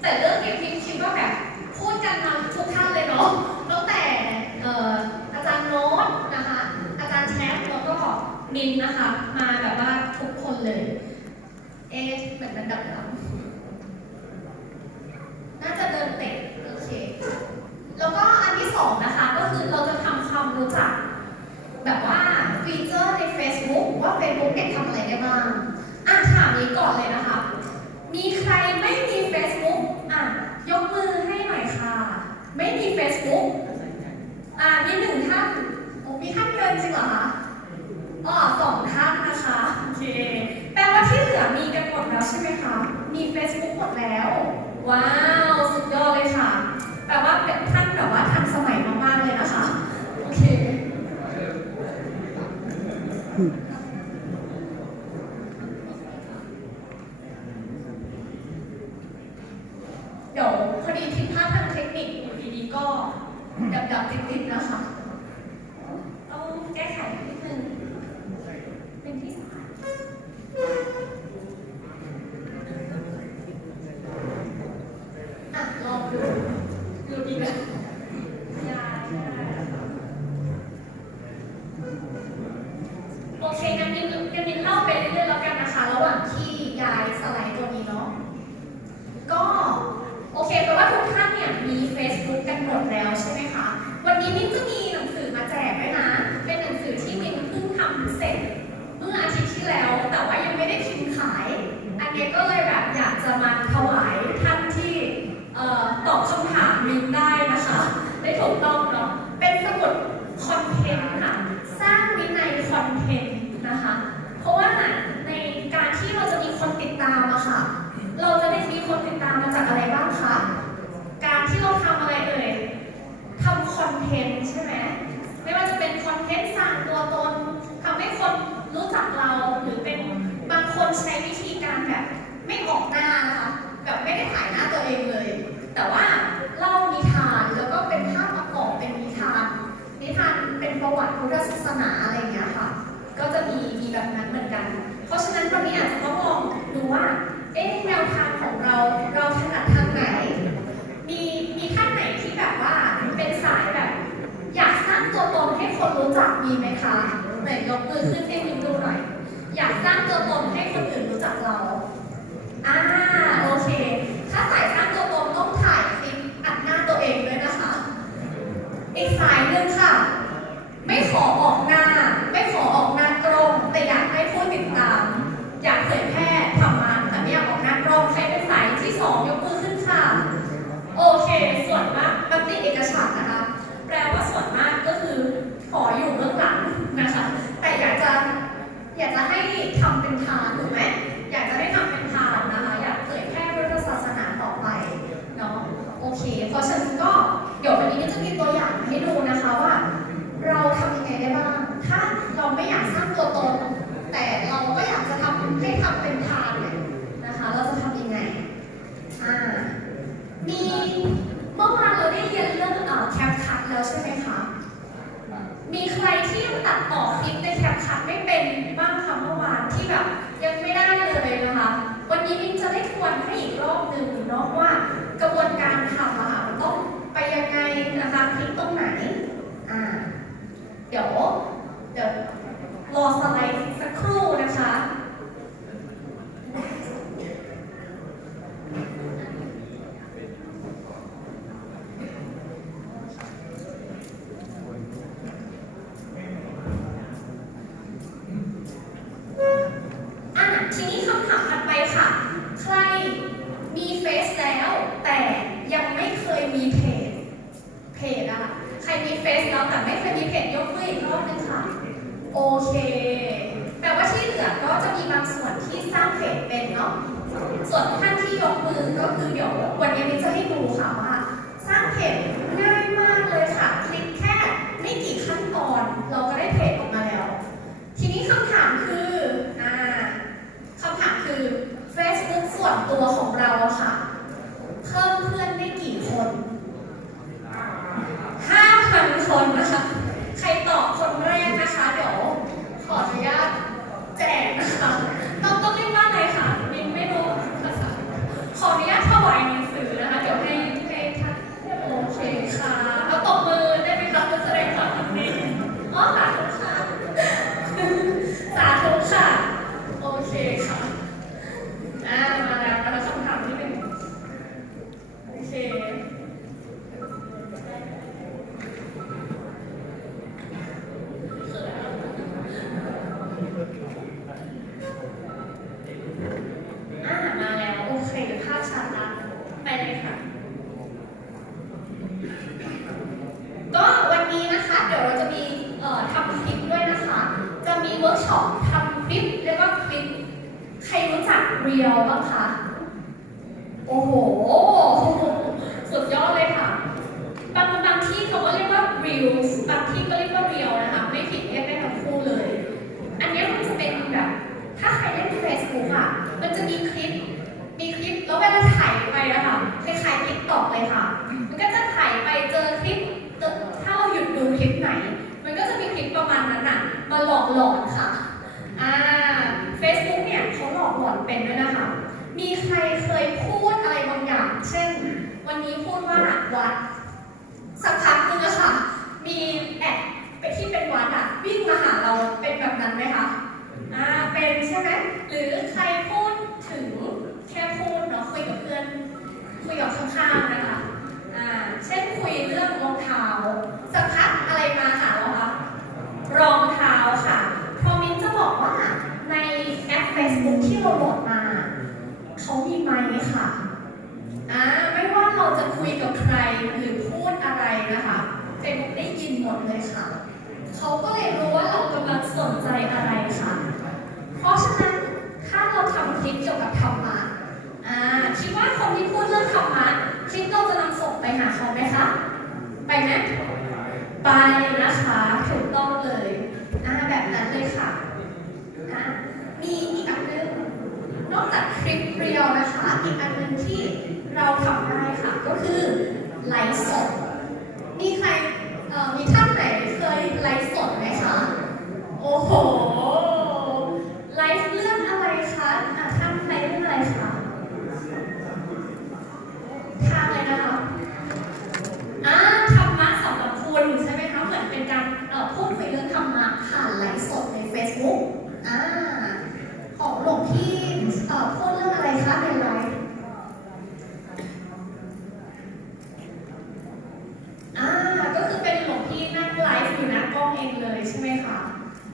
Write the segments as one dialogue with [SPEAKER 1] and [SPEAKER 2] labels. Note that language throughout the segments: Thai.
[SPEAKER 1] แต่เรื่องเนี้ยพิมคิดว่าแบบพูดกันมาทุกท่านเลยเนาะตั้งแต่เอ่ออาจารย์โน้ตนะคะ อาจารย์แชทแล้วก็มินนะคะ มาแบบว่าทุกคนเลย เอ๊ะเหมือนมันดับแล้วน่าจะเดินเตะโอเค แล้วก็อันที่สองนะคะ ก็คือเราจะทำความรู้จัก แบบว่าฟีเจอร์ใน Facebook ว่า Facebook เนี่ยทำอะไรได้บ้างอะถามนี้ก่อนเลยนะคะ มีใครไม่มี Facebook อะ ยกมือให้หน่อยค่ะ ไม่มี Facebook อะ มีหนึ่งท่านโอ้มีท่านเดินจริงเหรอคะอ๋อสองท่านนะคะ โอเค แปลว่าที่เหลือมีกันหมดแล้วใช่ไหมคะ มี Facebook หมดแล้ว ว้าว สุดยอดเลยค่ะ แปลว่าเป็นท่านแบบว่าทันสมัยมากๆเลยนะคะ โอเค Yeah. คนใช้วิธีการแบบไม่ออกหน้านะคะแบบไม่ได้ถ่ายหน้าตัวเองเลย แต่ว่าเล่านิทานแล้วก็เป็นภาพประกอบเป็นนิทาน นิทานเป็นประวัติพุทธศาสนาอะไรอย่างเงี้ยค่ะ ก็จะมีมีแบบนั้นเหมือนกัน เพราะฉะนั้นวันนี้อาจจะต้องลองดูว่าเอ๊ะแนวทางของเราเราถนัดทางไหน มีมีท่านไหนที่แบบว่าเป็นสายแบบ อยากสร้างตัวตนให้คนรู้จักมีไหมคะไหนยกมือขึ้นให้มินดูหน่อย อยากสร้างตัวตนให้คนอื่นรู้ ทำเป็นทานเนี่ยนะคะ เราจะทำยังไง อ่า มีเมื่อวานเราได้เรียนเรื่องเอ่อแคปคัทแล้วใช่ไหมคะ มีใครที่ยังตัดต่อคลิปในแคปคัทไม่เป็นบ้างคะเมื่อวานที่แบบยังไม่ได้เลยนะคะ วันนี้มิ้นจะได้ทวนให้อีกรอบหนึ่งเนาะว่ากระบวนการทำอะค่ะมันต้องไปยังไงนะคะคลิกตรงไหน อ่า เดี๋ยวเดี๋ยวรอสไลด์สักครู่นะคะ อะทีนี้คำถามถัดไปค่ะ ใครมีเฟซ แต่ยังไม่เคยมีเพจ เพจอะค่ะใครมีเฟซแล้วแต่ไม่เคยมีเพจยกมืออีกรอบนึงค่ะ โอเค แปลว่าที่เหลือก็จะมีบางส่วนที่สร้างเพจเป็นเนาะ ส่วนท่านที่ยกมือก็คือเดี๋ยววันนี้มิ้นจะให้ดูค่ะว่าสร้างเพจง่ายมากเลยค่ะ คลิกแค่ไม่กี่ขั้นตอนเราก็ได้เพจออกมาแล้ว ทีนี้คำถามคือ อ่า คำถามคือ Facebook ส่วนตัวของเราอะค่ะ เพิ่มเพื่อนได้กี่คน 5,000 คนนะคะ ใครตอบคนแรกนะคะ เดี๋ยวขออนุญาตแจกนะคะ ต้องต้องเรียกว่าอะไรคะมินไม่รู้นะคะขออนุญาตถวาย ช็อปทำคลิปแล้วก็คลิป ใครรู้จักเรียลบ้างคะ โอ้โห สุดยอดเลยค่ะ บางบางที่เขาก็เรียกว่า reels บางที่ก็เรียกว่า real นะคะ ไม่ผิดเรียกได้ทั้งคู่เลย อันนี้มันจะเป็นแบบ ถ้าใครเล่น Facebook อะ มันจะมีคลิป มีคลิป แล้วเวลาถ่ายไปอะค่ะคล้ายๆ TikTok เลยค่ะ มันก็จะถ่ายไปเจอคลิป ถ้าเราหยุดดูคลิปไหน มันก็จะมีคลิปประมาณนั้นอะมาหลอกหลอนค่ะ อ่า Facebook เนี่ยเขาหลอกหลอนเป็นด้วยนะคะ มีใครเคยพูดอะไรบางอย่าง เช่น วันนี้พูด วัด สักพักนึงอะค่ะ มีแอดไปที่เป็นวัดอะวิ่งมาหาเราเป็นแบบนั้นไหมคะอ่าเป็นใช่ไหมหรือใครพูดถึงแค่พูดเนาะคุยกับเพื่อนคุยกับข้างๆนะคะอ่าเช่นคุยเรื่องรองเท้าสักพักอะไรมาหาเราคะรองเท้าค่ะพราะมินจะบอกว่าในแอป Facebook ที่เราโหลดมาเขามีไมค์ค่ะอ่าไม่ว่าเราจะคุยกับใครหรือพูดอะไรนะคะ Facebook ได้ยินหมดเลยค่ะ เขาก็เลยรู้ว่าเรากำลังสนใจอะไรค่ะ เพราะฉะนั้นถ้าเราทำคลิปเกี่ยวกับธรรมะ อ่า คิดว่าคนที่พูดเรื่องธรรมะ คลิปเราจะนำส่งไปหาเขาไหมคะ ไปไหม ไปนะคะถูกต้องเลยอ่าแบบนั้นเลยค่ะอ่ามีอีกอันหนึงนอกจากคลิปเรียวนะคะ อีกอันหนึ่งที่เราทำได้ค่ะก็คือไลฟ์สดมีใครเอ่อมีท่านไหนเคยไลฟ์สดไหมคะโอ้โหไลฟ์เรื่องอะไรคะอะท่านไลฟ์เรื่องอะไรคะทางเลยนะคะ อ่าธรรมะสำหรับคุณใช่ไหมคะ เหมือนเป็นการเอ่อพูดคุยเรื่องธรรมะผ่านไลฟ์สดใน Facebook อ่าของหลวงพี่เอ่อพูดเรื่องอะไรคะในไลฟ์อ่าก็คือเป็นหลวงพี่นั่งไลฟ์อยู่หน้ากล้องเองเลยใช่ไหมคะ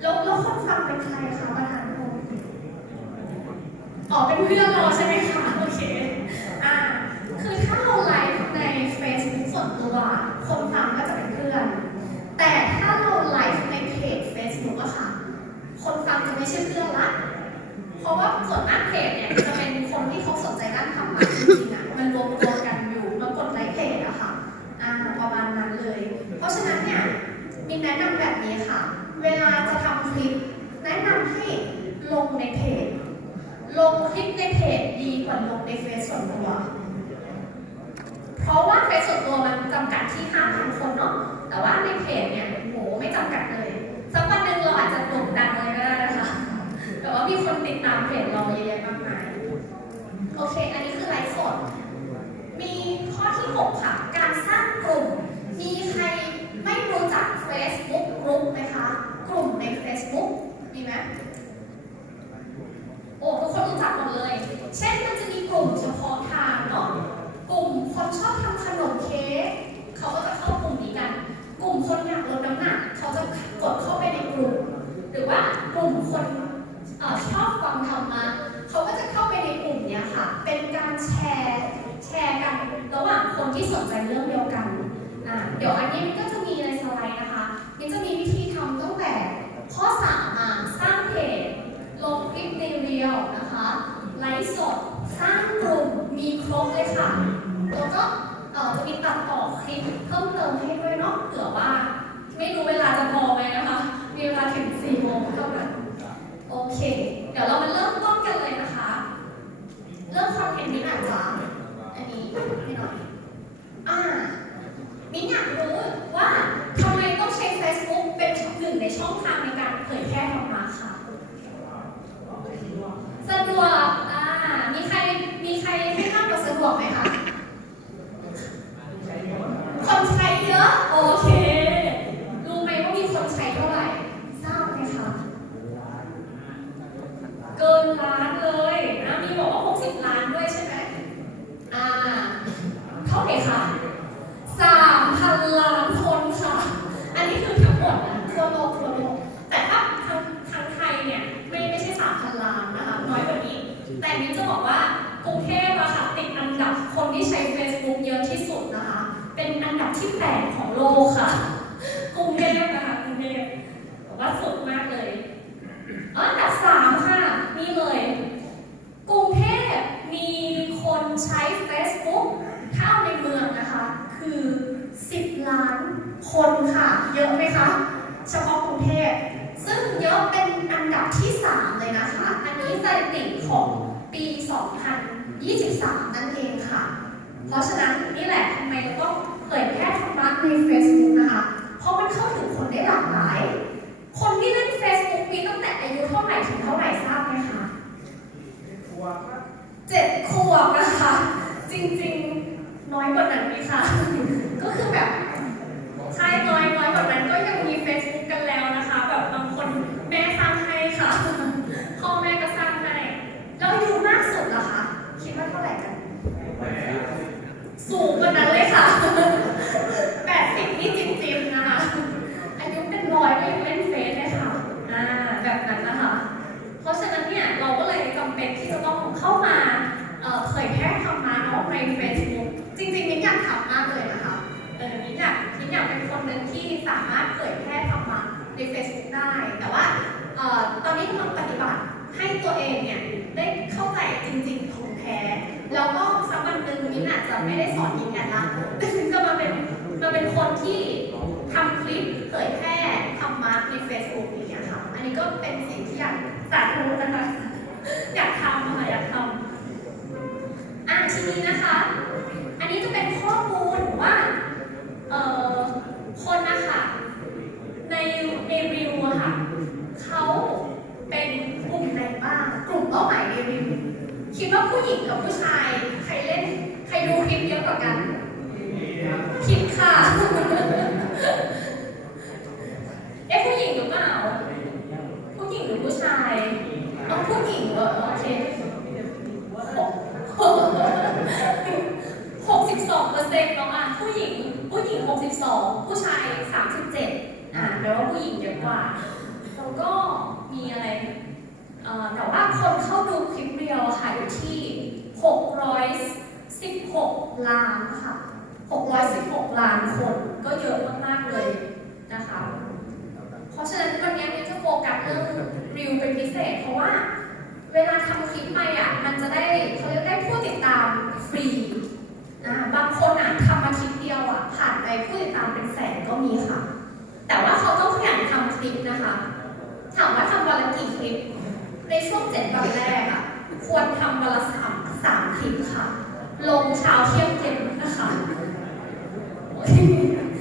[SPEAKER 1] แล้วแล้วคนฟังเป็นใครคะประธานโทษอ๋อเป็นเพื่อนเราใช่ไหมคะโอเคอ่า คือถ้าเราไลฟ์ใน Facebook ส่วนตัว คนฟังก็จะเป็นเพื่อน แต่ถ้าเราไลฟ์ในเพจ Facebook อะค่ะ คนฟังจะ ไม่ใช่เพื่อนละ เพราะว่าส่วนมากเพจเนี่ยจะเป็นคนที่เขาสนใจด้านธรรมะจริงๆอะมันรวมตัวกันอยู่มากดไลค์เพจอะค่ะอ่าประมาณนั้นเลย เพราะฉะนั้นเนี่ยมีแนะนำแบบนี้ค่ะ เวลาจะทำคลิป แนะนำให้ลงในเพจ ลงคลิปในเพจดีกว่าลงในเฟซส่วนตัว เพราะว่าเฟซส่วนตัวมันจำกัดที่5,000คนเนาะแต่ว่าในเพจเนี่ยโหไม่จำกัดเลย มีคนติดตามเพจเราเยอะแยะมากมาย โอเค อันนี้คือไลฟ์สด มีข้อที่ 6 ค่ะ การสร้างกลุ่ม มีใครไม่รู้จัก Facebook กลุ่มไหมคะ กลุ่มใน Facebook มีไหม โอ้ทุกคนรู้จักหมดเลย เช่นมันจะมีกลุ่มเฉพาะทางเนาะ กลุ่มคนชอบทำขนมเค้กเขาก็จะเข้ากลุ่มนี้กัน กลุ่มคนอยากลดน้ำหนักเขาจะกดเข้าไปในกลุ่ม หรือว่ากลุ่มคนเอ่อชอบฟังธรรมะเขาก็จะเข้าไปในกลุ่มเนี้ยค่ะ เป็นการแชร์แชร์กันระหว่างคนที่สนใจเรื่องเดียวกันอะเดี๋ยวอันนี้มันก็จะมีในสไลด์นะคะมันจะมีวิธีทำตั้งแต่ ข้อสามอะสร้างเพจลงคลิปในเรียลนะคะไลฟ์สดสร้างกลุ่มมีครบเลยค่ะแล้วก็จะมีตัดต่อคลิปเพิ่มเติมให้ด้วยเนาะเผื่อว่า ไม่รู้เวลาจะพอไหมนะคะ มีเวลาถึง4โมงเท่านั้นโอเค เดี๋ยวเรามาเริ่มต้นกันเลยนะคะ เริ่มคอนเทนต์นี้อาจจะอันนี้ให้หน่อย อ่า มิ้นอยากรู้ว่าทำไมต้องใช้ Facebook เป็นหนึ่งในช่องทางในการเผยแพร่ธรรมะค่ะ สะดวก อ่า มีใคร มีใครให้มากกว่าสะดวกไหมคะ คนใช้เยอะ โอเค รู้ไหมว่ามีคนใช้เท่าไหร่ ทราบไหมคะ เกินล้านเลยนะมีบอกว่า 60 ล้านด้วยใช่ไหมอ่า เท่าไหร่คะสามพันล้านคนค่ะ อันนี้คือทั้งหมดนะทั่วโลกทั่วโลกแต่ถ้าทางทางไทยเนี่ยไม่ไม่ใช่สามพันล้านนะคะ น้อยกว่านี้ แต่มิ้จะบอกว่ากรุงเทพอะค่ะติดอันดับคนที่ใช้ Facebook เยอะที่สุดนะคะ เป็นอันดับที่แปดของโลกค่ะกรุงเทพนะคะกรุงเทพบอกว่าสุดมากเลยอันดับสามค่ะ นี่เลย กรุงเทพมีคนใช้ Facebook ถ้าเอาในเมืองนะคะ คือ 10 ล้าน คนค่ะ เยอะไหมคะ เฉพาะกรุงเทพ ซึ่งเยอะเป็นอันดับที่ 3 เลยนะคะ อันนี้สถิติของปี 2023 นั่นเองค่ะ เพราะฉะนั้นนี่แหละทำไมเราต้องเผยแพร่ธรรมะใน Facebook นะคะ เพราะมันเข้าถึงคนได้หลากหลาย คนที่เล่น Facebook มีตั้งแต่อายุเท่าไหร่ถึงเท่าไหร่ทราบไหมคะเจ็ดขวบนะคะ จริงๆ น้อยกว่านั้นไหมคะ ก็คือแบบ ใช่น้อยน้อยกว่านั้นก็ยังมี Facebook กันแล้วนะคะ แบบบางคนแม่สร้างให้ค่ะ พ่อแม่ก็สร้างให้ แล้วอายุมากสุดล่ะคะ คิดว่าเท่าไหร่กัน สูงกว่านั้นเลยค่ะ 80 นี่จิมๆนะคะ อายุเป็นร้อยก็ยังเล่นเฟซเลยค่ะ อ่า แบบนั้นนะคะ เพราะฉะนั้นเนี่ยเราก็เลยจำเป็นที่จะต้องเข้ามาเอ่อเผยแพร่ธรรมะเนาะใน Facebook จริงๆมิ้นอยากทำมากเลยนะคะ เออมิ้นอยากมิ้นอยากเป็นคนหนึ่งที่สามารถเผยแพร่ธรรมะใน Facebook ได้ แต่ว่าเอ่อตอนนี้กำลังปฏิบัติให้ตัวเองเนี่ยได้เข้าใจจริงๆของแท้ แล้วก็สักวันหนึ่งมิ้นอาจจะไม่ได้สอนมิ้นแอนละแต่มิ้นจะมาเป็นมาเป็นคนที่ทำคลิปเผยแพร่ธรรมะในเฟซบุ๊กอย่างเงี้ยค่ะ อันนี้ก็เป็นสิ่งที่อยากสาธุนะคะอยากทำค่ะอยากทำอะทีนี้นะคะ เปอร์เซ็62%ประมาณผู้หญิง ผู้หญิง 62 ผู้ชาย 37 อ่าแปลว่าผู้หญิงเยอะกว่า แล้วก็มีอะไรแต่ว่าคนเข้าดูคลิปเรียวค่ะอยู่ที่ 616 ล้านค่ะ 616 ล้านคนก็เยอะมาก ๆ เลยนะคะ เพราะฉะนั้นวันนี้เนี่จะโฟกัสเรื่องรีวเป็นพิเศษ เพราะว่าเวลาทำคลิปไปอะมันจะได้เขาเบางคนอะทำมาคลิปเดียวอะผ่านไปผู้ติดตามเป็นแสนก็มีค่ะ แต่ว่าเขาต้องขยันทำคลิปนะคะ ถามว่าทำวันละกี่คลิป ในช่วงเจ็ดวันแรกอะควรทำวันละสามสามคลิปค่ะ ลงเช้าเที่ยงเย็นนะคะ